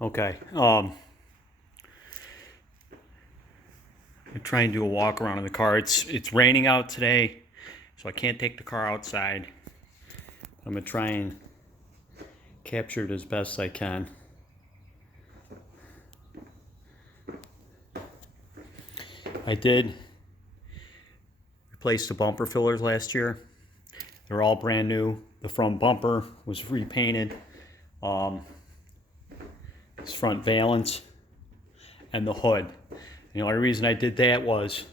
Okay. I'm trying to do a walk around in the car. It's raining out today, so I can't take the car outside. I'm gonna try and capture it as best I can. I did replace the bumper fillers last year. They're all brand new. The front bumper was repainted. This front valance and the hood. The only reason I did that was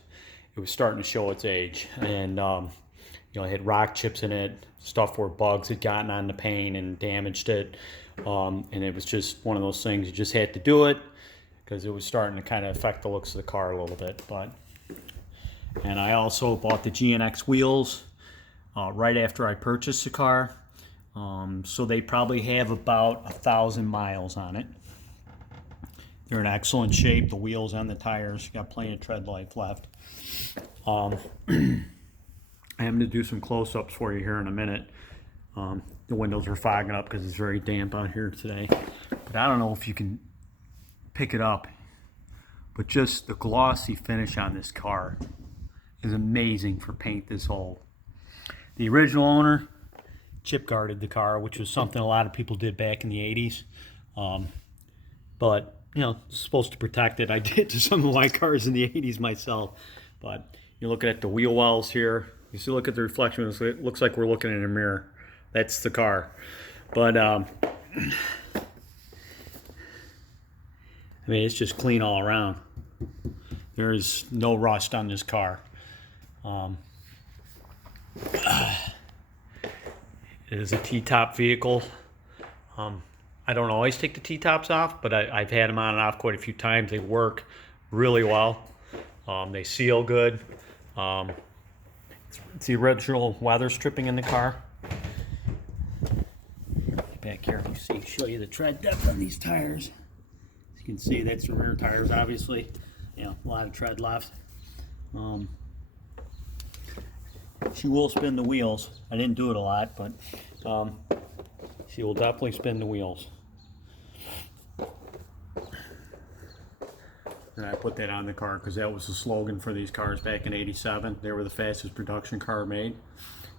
it was starting to show its age, and it had rock chips in it, stuff where bugs had gotten on the paint and damaged it, and it was just one of those things you just had to do it because it was starting to kind of affect the looks of the car a little bit. And I also bought the GNX wheels right after I purchased the car, so they probably have about 1,000 miles on it. They're in excellent shape. The wheels and the tires got plenty of tread life left. I'm going to do some close-ups for you here in a minute. The windows are fogging up because it's very damp out here today. But I don't know if you can pick it up, but just the glossy finish on this car is amazing for paint this old. The original owner chip guarded the car, which was something a lot of people did back in the 80s. But it's supposed to protect it. I did to some of my cars in the 80s myself. But you're looking at the wheel wells here. You see, look at the reflection. It looks like we're looking in a mirror. That's the car. But I mean, it's just clean all around. There's no rust on this car. It is a T-top vehicle. I don't always take the T-tops off, but I've had them on and off quite a few times. They work really well. They seal good. It's the original weather stripping in the car. Back here, you see, show you the tread depth on these tires. As you can see, that's the rear tires, obviously. A lot of tread left. She will spin the wheels. I didn't do it a lot, but she will definitely spin the wheels. And I put that on the car because that was the slogan for these cars back in '87. They were the fastest production car made.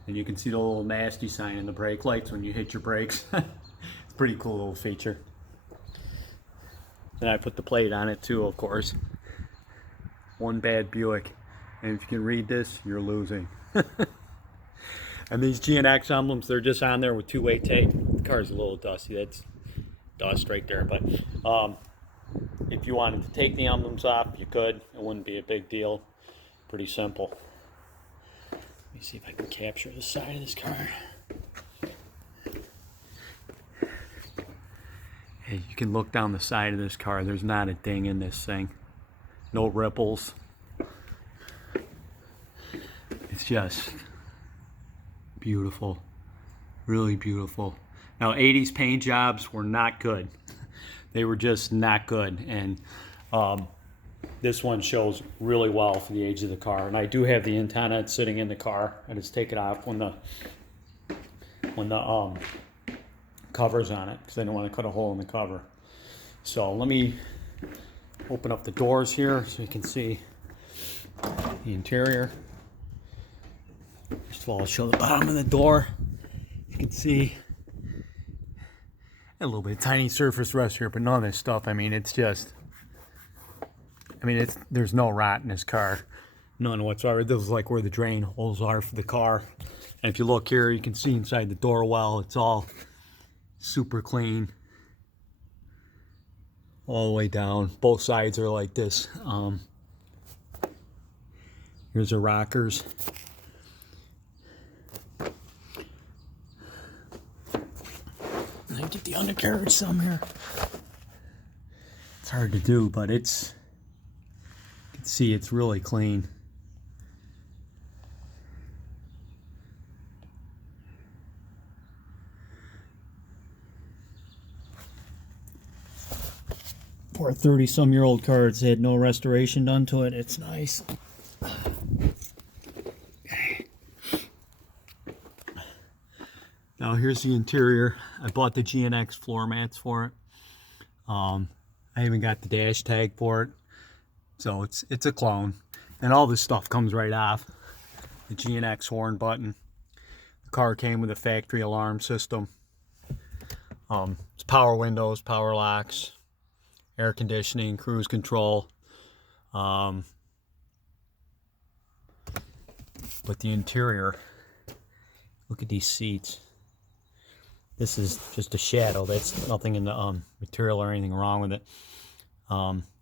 And you can see the little nasty sign in the brake lights when you hit your brakes. It's a pretty cool little feature. And I put the plate on it too, of course. One bad Buick. And if you can read this, you're losing. And these GNX emblems, they're just on there with two-way tape. The car's a little dusty. That's dust right there. But if you wanted to take the emblems off, you could. It wouldn't be a big deal. Pretty simple. Let me see if I can capture the side of this car. Hey, you can look down the side of this car. There's not a ding in this thing. No ripples. It's just beautiful. Really beautiful. Now, 80s paint jobs were not good. They were just not good. And this one shows really well for the age of the car. And I do have the antenna sitting in the car. I just take it off when the cover's on it because I don't want to cut a hole in the cover. So let me open up the doors here so you can see the interior. First of all, I'll show the bottom of the door. You can see a little bit of tiny surface rust here, but none of this stuff. I mean, there's no rot in this car. None whatsoever. This is like where the drain holes are for the car. And if you look here, you can see inside the door well. It's all super clean. All the way down. Both sides are like this. Here's the rockers. Get the undercarriage some here. It's hard to do, but you can see it's really clean. For a 30-some-year-old car, it's had no restoration done to it. It's nice. Now here's the interior. I bought the GNX floor mats for it. I even got the dash tag for it. So it's a clone. And all this stuff comes right off. The GNX horn button. The car came with a factory alarm system. It's power windows, power locks, air conditioning, cruise control. But the interior, look at these seats. This is just a shadow. That's nothing in the material or anything wrong with it.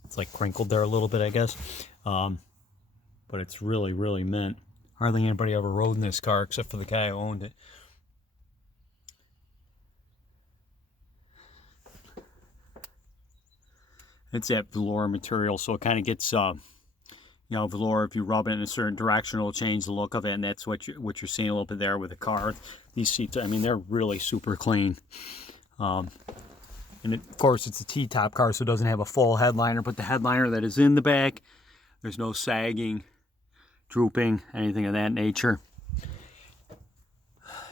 It's like crinkled there a little bit, I guess. But it's really, really mint. Hardly anybody ever rode in this car except for the guy who owned it. It's that velour material, so it kind of gets, velour. If you rub it in a certain direction, it'll change the look of it, and that's what you're seeing a little bit there with the car. These seats, I mean, they're really super clean. And of course, it's a T-top car, so it doesn't have a full headliner, but the headliner that is in the back, there's no sagging, drooping, anything of that nature.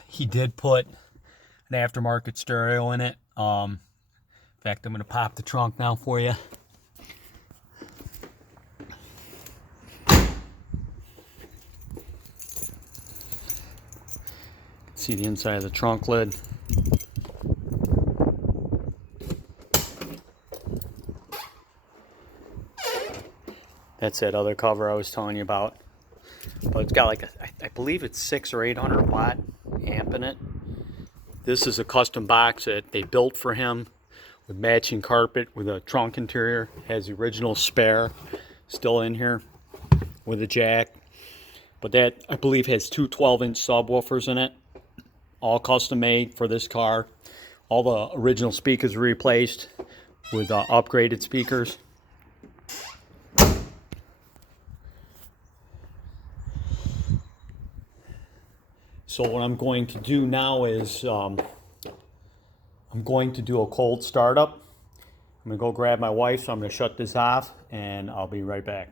He did put an aftermarket stereo in it. In fact, I'm going to pop the trunk now for you. See the inside of the trunk lid. That's that other cover I was telling you about. But it's got like I believe it's 600 or 800 watt amp in it. This is a custom box that they built for him with matching carpet, with a trunk interior. Has the original spare still in here with a jack. But that, I believe, has two 12-inch subwoofers in it. All custom made for this car. All the original speakers replaced with upgraded speakers. So what I'm going to do now is I'm going to do a cold startup. I'm going to go grab my wife, so I'm going to shut this off, and I'll be right back.